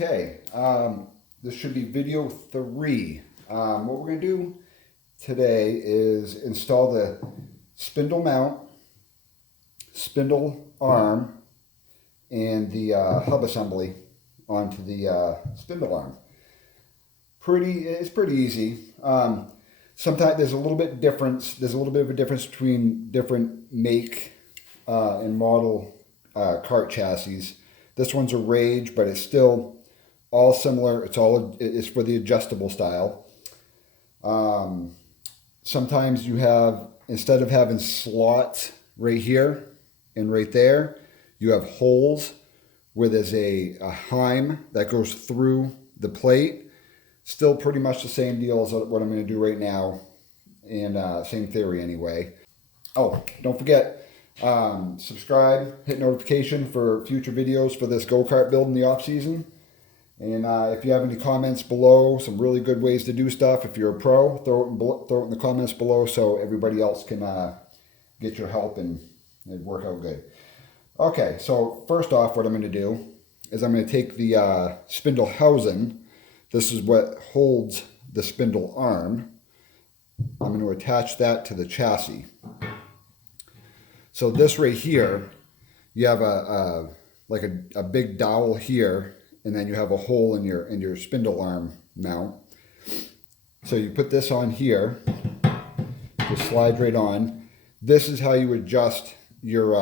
Okay, this should be video 3. What we're going to do today is install the spindle mount, spindle arm, and the hub assembly onto the spindle arm. It's pretty easy. Sometimes there's a little bit of a difference between different make and model Kart chassis. This one's a Rage, but it's still all similar. It's for the adjustable style. Sometimes you have, instead of having slots right here and right there, you have holes where there's a heim that goes through the plate. Still pretty much the same deal as what I'm going to do right now, and same theory anyway. Oh, don't forget, subscribe, hit notification for future videos for this go-kart build in the off-season. And if you have any comments below, some really good ways to do stuff. If you're a pro, throw it in the comments below so everybody else can get your help and it'd work out good. Okay, so first off, what I'm going to do is I'm going to take the spindle housing. This is what holds the spindle arm. I'm going to attach that to the chassis. So this right here, you have a big dowel here, and then you have a hole in your spindle arm mount. So you put this on here, just slides right on. This is how you adjust your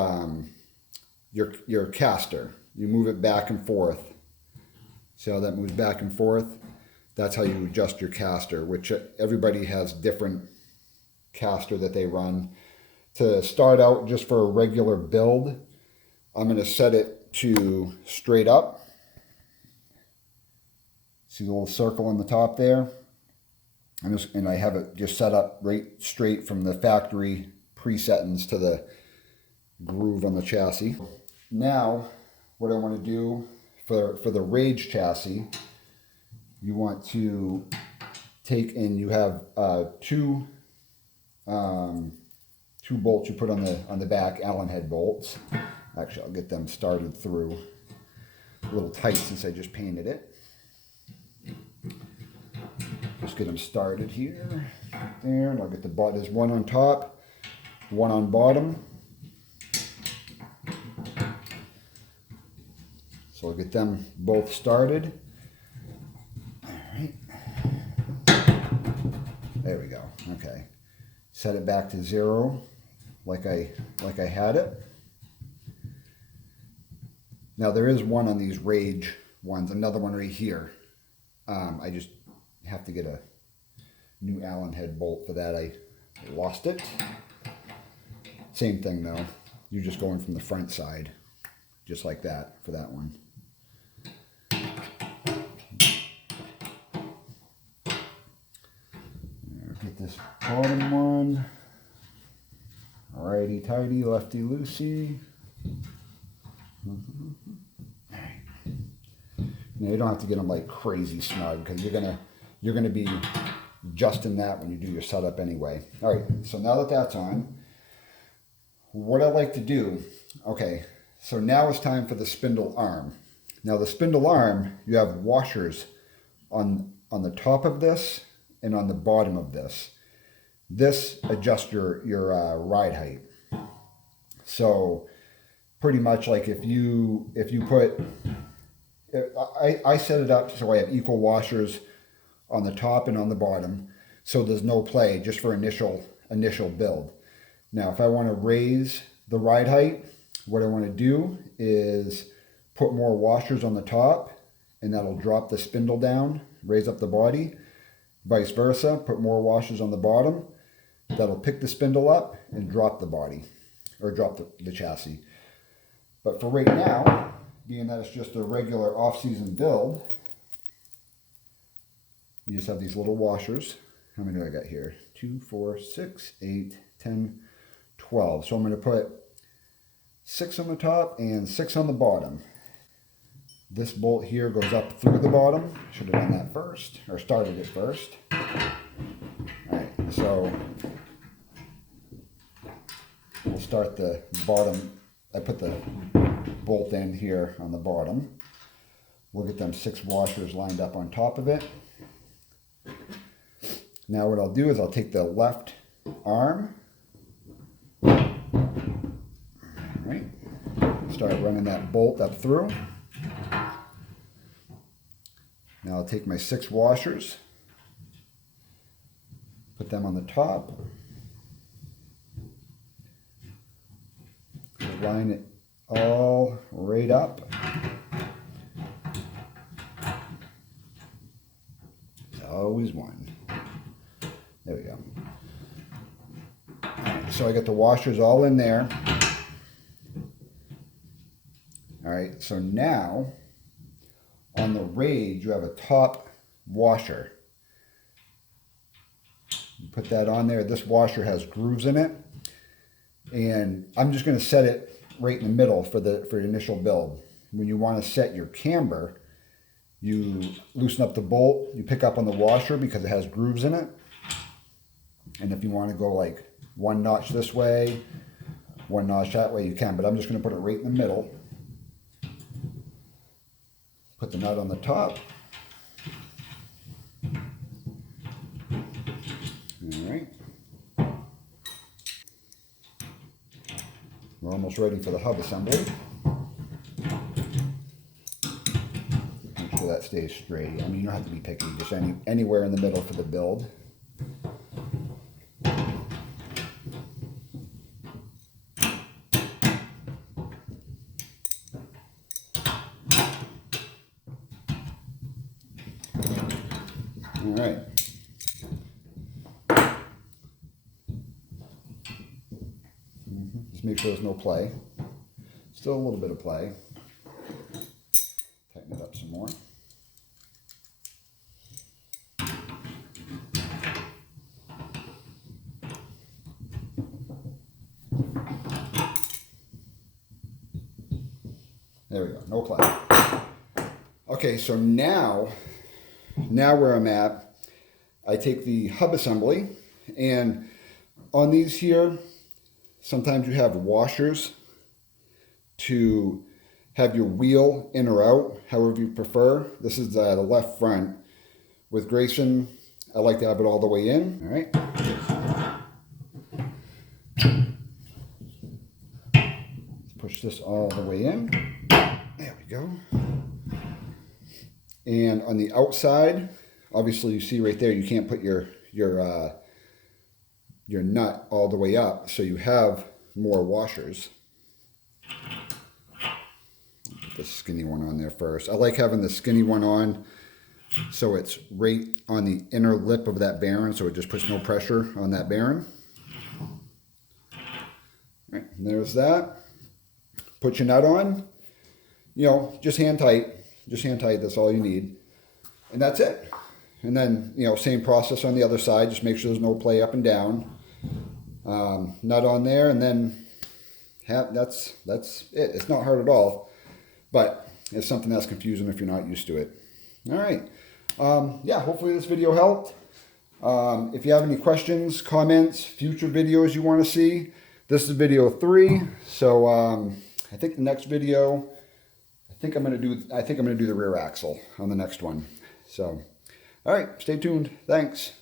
caster. You move it back and forth. See how that moves back and forth? That's how you adjust your caster, which everybody has different caster that they run. To start out, just for a regular build, I'm going to set it to straight up. See the little circle on the top there? And I have it just set up right straight from the factory pre-settings to the groove on the chassis. Now, what I want to do for the Rage chassis, you want to take, and you have two bolts you put on the back, Allen head bolts. Actually, I'll get them started through. A little tight since I just painted it. Just get them started here, right there, and I'll get the bottom. There's one on top, one on bottom. So I'll get them both started. All right. There we go. Okay. Set it back to 0 like I had it. Now there is one on these Rage ones, another one right here. I just have to get a new Allen head bolt for that. I lost it. Same thing though. You're just going from the front side, just like that for that one. Get this bottom one. Righty tighty, lefty loosey. Alright. Now you don't have to get them like crazy snug because you're gonna be adjusting that when you do your setup anyway. Alright, so now that that's on, what I like to do, okay, so now it's time for the spindle arm. Now the spindle arm, you have washers on the top of this and on the bottom of this. This adjusts your ride height. So pretty much like if you put, I set it up so I have equal washers on the top and on the bottom, so there's no play, just for initial build. Now if I want to raise the ride height, what I want to do is put more washers on the top, and that'll drop the spindle down, raise up the body. Vice versa, put more washers on the bottom, that'll pick the spindle up and drop the body, or drop the chassis. But for right now, being that it's just a regular off-season build, you just have these little washers. How many do I got here? 2, 4, 6, 8, 10, 12. So I'm going to put 6 on the top and 6 on the bottom. This bolt here goes up through the bottom. Should have done that first, or started it first. Alright, so we'll start the bottom. I put the bolt in here on the bottom. We'll get them 6 washers lined up on top of it. Now what I'll do is I'll take the left arm, all right, start running that bolt up through. Now I'll take my 6 washers, put them on the top, line it all right up. There's always one. There we go. All right, so I got the washers all in there. All right, so now on the Rage, you have a top washer. You put that on there. This washer has grooves in it. And I'm just going to set it right in the middle for the initial build. When you want to set your camber, you loosen up the bolt, you pick up on the washer because it has grooves in it. And if you want to go like 1 notch this way, 1 notch that way, you can. But I'm just going to put it right in the middle. Put the nut on the top. All right. We're almost ready for the hub assembly. Make sure that stays straight. I mean, you don't have to be picky, just anywhere in the middle for the build. All right. Just make sure there's no play. Still a little bit of play. Tighten it up some more. There we go, no play. Okay, so now where I'm at, I take the hub assembly, and on these here, sometimes you have washers to have your wheel in or out, however you prefer. This is the left front. With Grayson, I like to have it all the way in. All right. Let's push this all the way in. There we go. And on the outside, obviously you see right there, you can't put your nut all the way up, so you have more washers. Put the skinny one on there first. I like having the skinny one on so it's right on the inner lip of that bearing, so it just puts no pressure on that bearing. All right, and there's that. Put your nut on, you know, just hand tight. Just hand tight, that's all you need. And that's it. And then, you know, same process on the other side. Just make sure there's no play up and down. Nut on there, and then that's it. It's not hard at all, but it's something that's confusing if you're not used to it. All right. Yeah, hopefully this video helped. If you have any questions, comments, future videos you want to see, this is video 3. So I think the next video, I think I'm gonna do the rear axle on the next one. So, all right, stay tuned. Thanks.